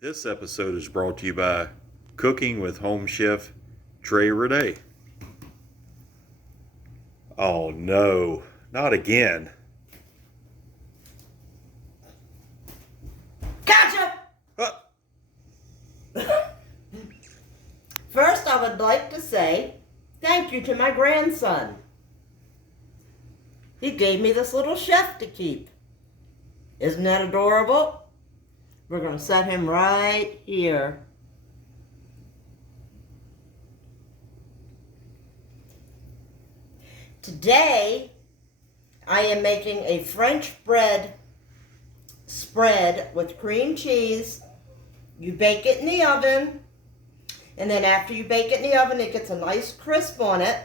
This episode is brought to you by Cooking with Home Chef TRA-RENEE. Oh no, not again. Gotcha! First, I would like to say thank you to my grandson. He gave me this little chef to keep. Isn't that adorable? We're going to set him right here. Today, I am making a French bread spread with cream cheese. You bake it in the oven, and then after you bake it in the oven, it gets a nice crisp on it.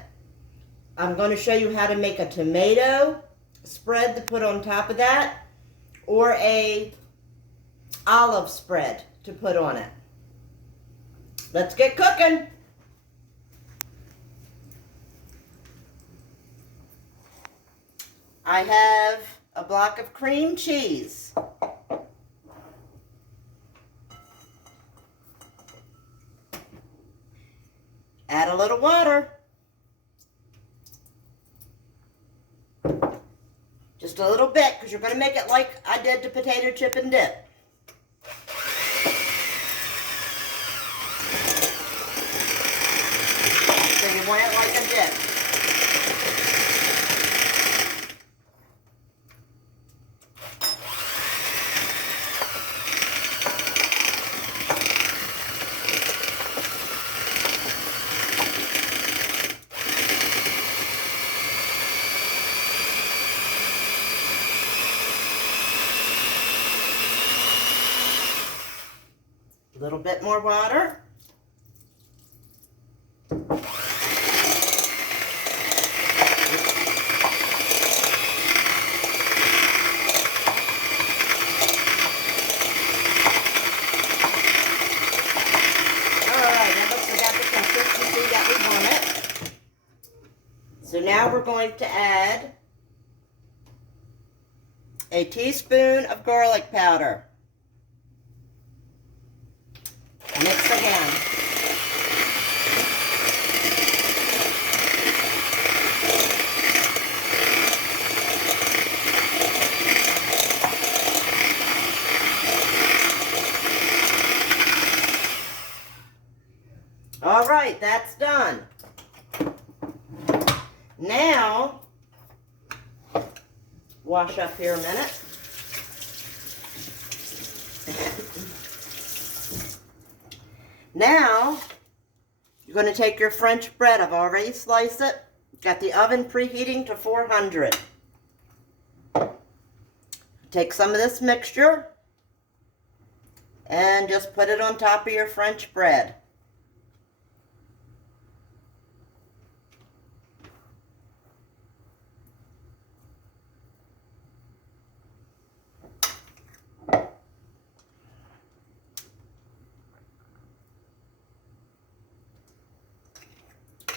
I'm going to show you how to make a tomato spread to put on top of that, or a olive spread to put on it. Let's get cooking. I have a block of cream cheese. Add a little water. Just a little bit, because you're going to make it like I did the potato chip and dip. So you want it like a dip. A little bit more water. So now we're going to add a teaspoon of garlic powder. Mix again. All right, that's done. Now, wash up here a minute. Now, you're going to take your French bread. I've already sliced it. Got the oven preheating to 400. Take some of this mixture and just put it on top of your French bread.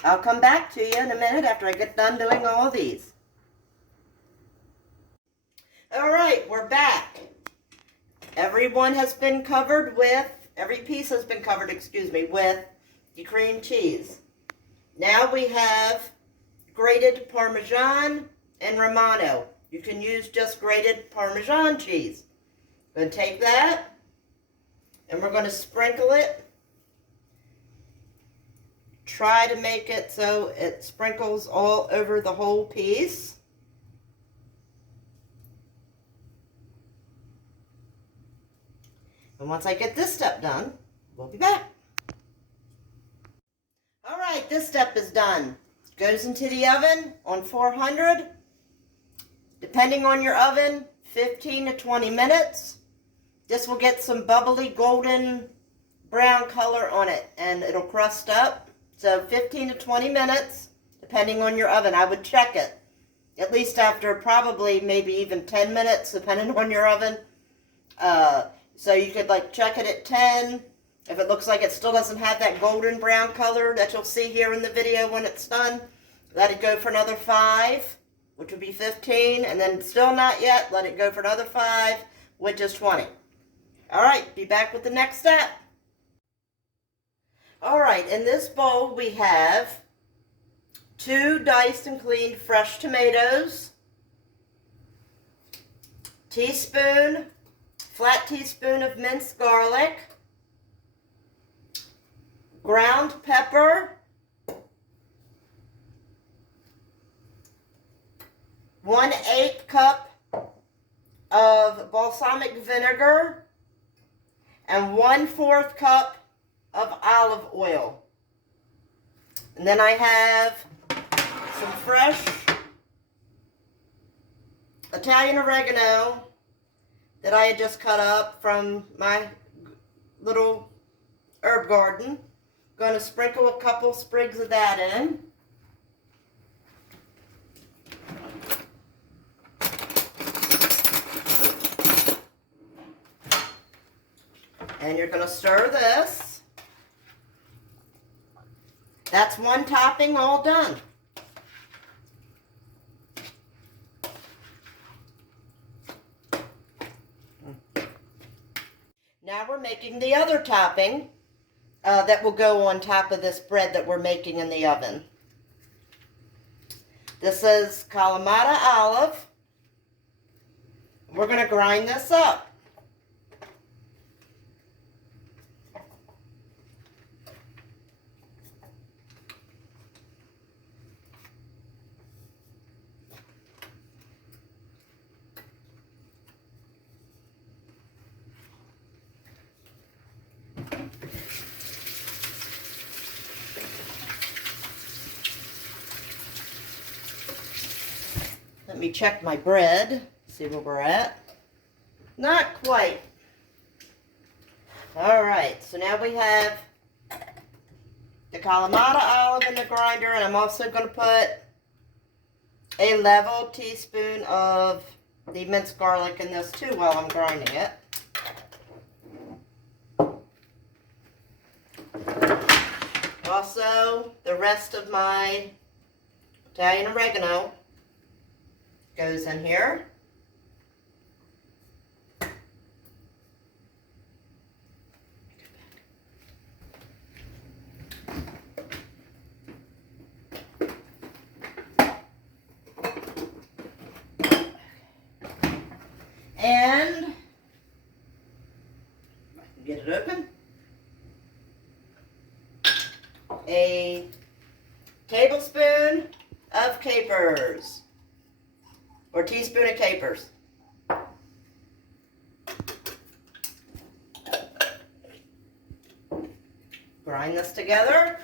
I'll come back to you in a minute after I get done doing all these. All right, we're back. Every piece has been covered, with the cream cheese. Now we have grated Parmesan and Romano. You can use just grated Parmesan cheese. I'm going to take that and we're going to sprinkle it. Try to make it so it sprinkles all over the whole piece. And once I get this step done, we'll be back. All right, this step is done. It goes into the oven on 400. Depending on your oven, 15 to 20 minutes. This will get some bubbly golden brown color on it and it'll crust up. So 15 to 20 minutes, depending on your oven. I would check it, at least after probably maybe even 10 minutes, depending on your oven. So you could check it at 10. If it looks like it still doesn't have that golden brown color that you'll see here in the video when it's done, let it go for another 5, which would be 15, and then still not yet, let it go for another 5, which is 20. All right, be back with the next step. All right, in this bowl we have 2 diced and cleaned fresh tomatoes, flat teaspoon of minced garlic, ground pepper, 1/8 cup of balsamic vinegar, and 1/4 cup of olive oil. And then I have some fresh Italian oregano that I had just cut up from my little herb garden. Going to sprinkle a couple sprigs of that in. And you're going to stir this. That's one topping all done. Now we're making the other topping that will go on top of this bread that we're making in the oven. This is Kalamata olive. We're going to grind this up. Let me check my bread, see where we're at. Not quite. All right, so now we have the Kalamata olive in the grinder, and I'm also going to put a level teaspoon of the minced garlic in this too while I'm grinding it. Also, the rest of my Italian oregano goes in here. And if I can get it open, a tablespoon of capers. Or teaspoon of capers. Grind this together.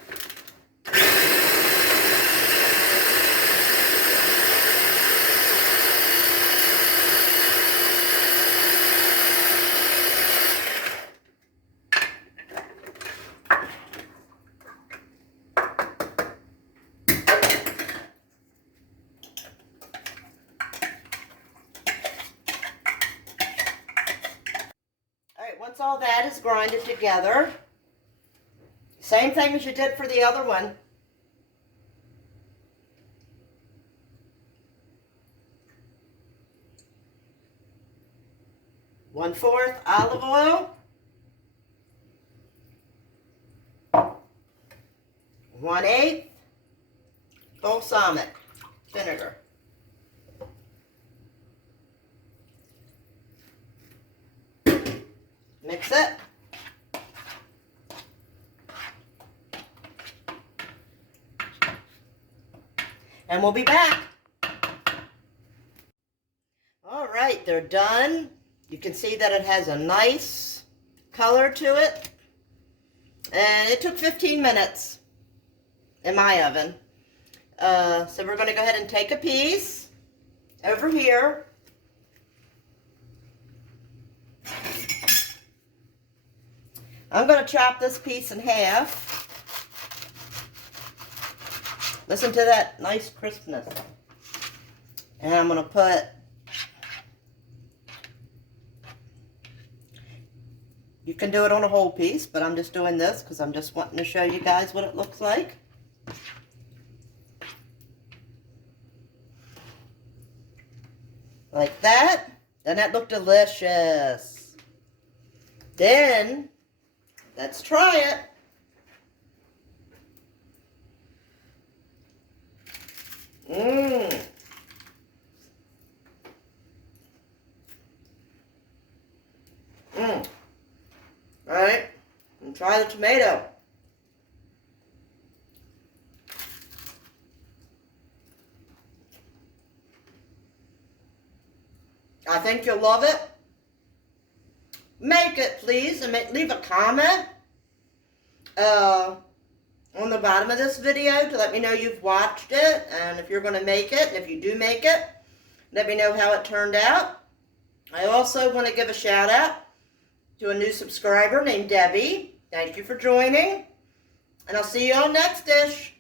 Once all that is grinded together, same thing as you did for the other one. One-fourth olive oil, 1/8 balsamic vinegar. Mix it. And we'll be back. All right, they're done. You can see that it has a nice color to it. And it took 15 minutes in my oven. So we're going to go ahead and take a piece over here. I'm going to chop this piece in half. Listen to that nice crispness. And I'm going to put, you can do it on a whole piece, but I'm just doing this because I'm just wanting to show you guys what it looks like. Like that. Doesn't that look delicious? Then, let's try it. Mmm. Mmm. Alright, and try the tomato. I think you'll love it. Make it, please, and leave a comment on the bottom of this video to let me know you've watched it, and if you're going to make it, and if you do make it, let me know how it turned out. I also want to give a shout out to a new subscriber named Debbie. Thank you for joining, and I'll see you on next dish.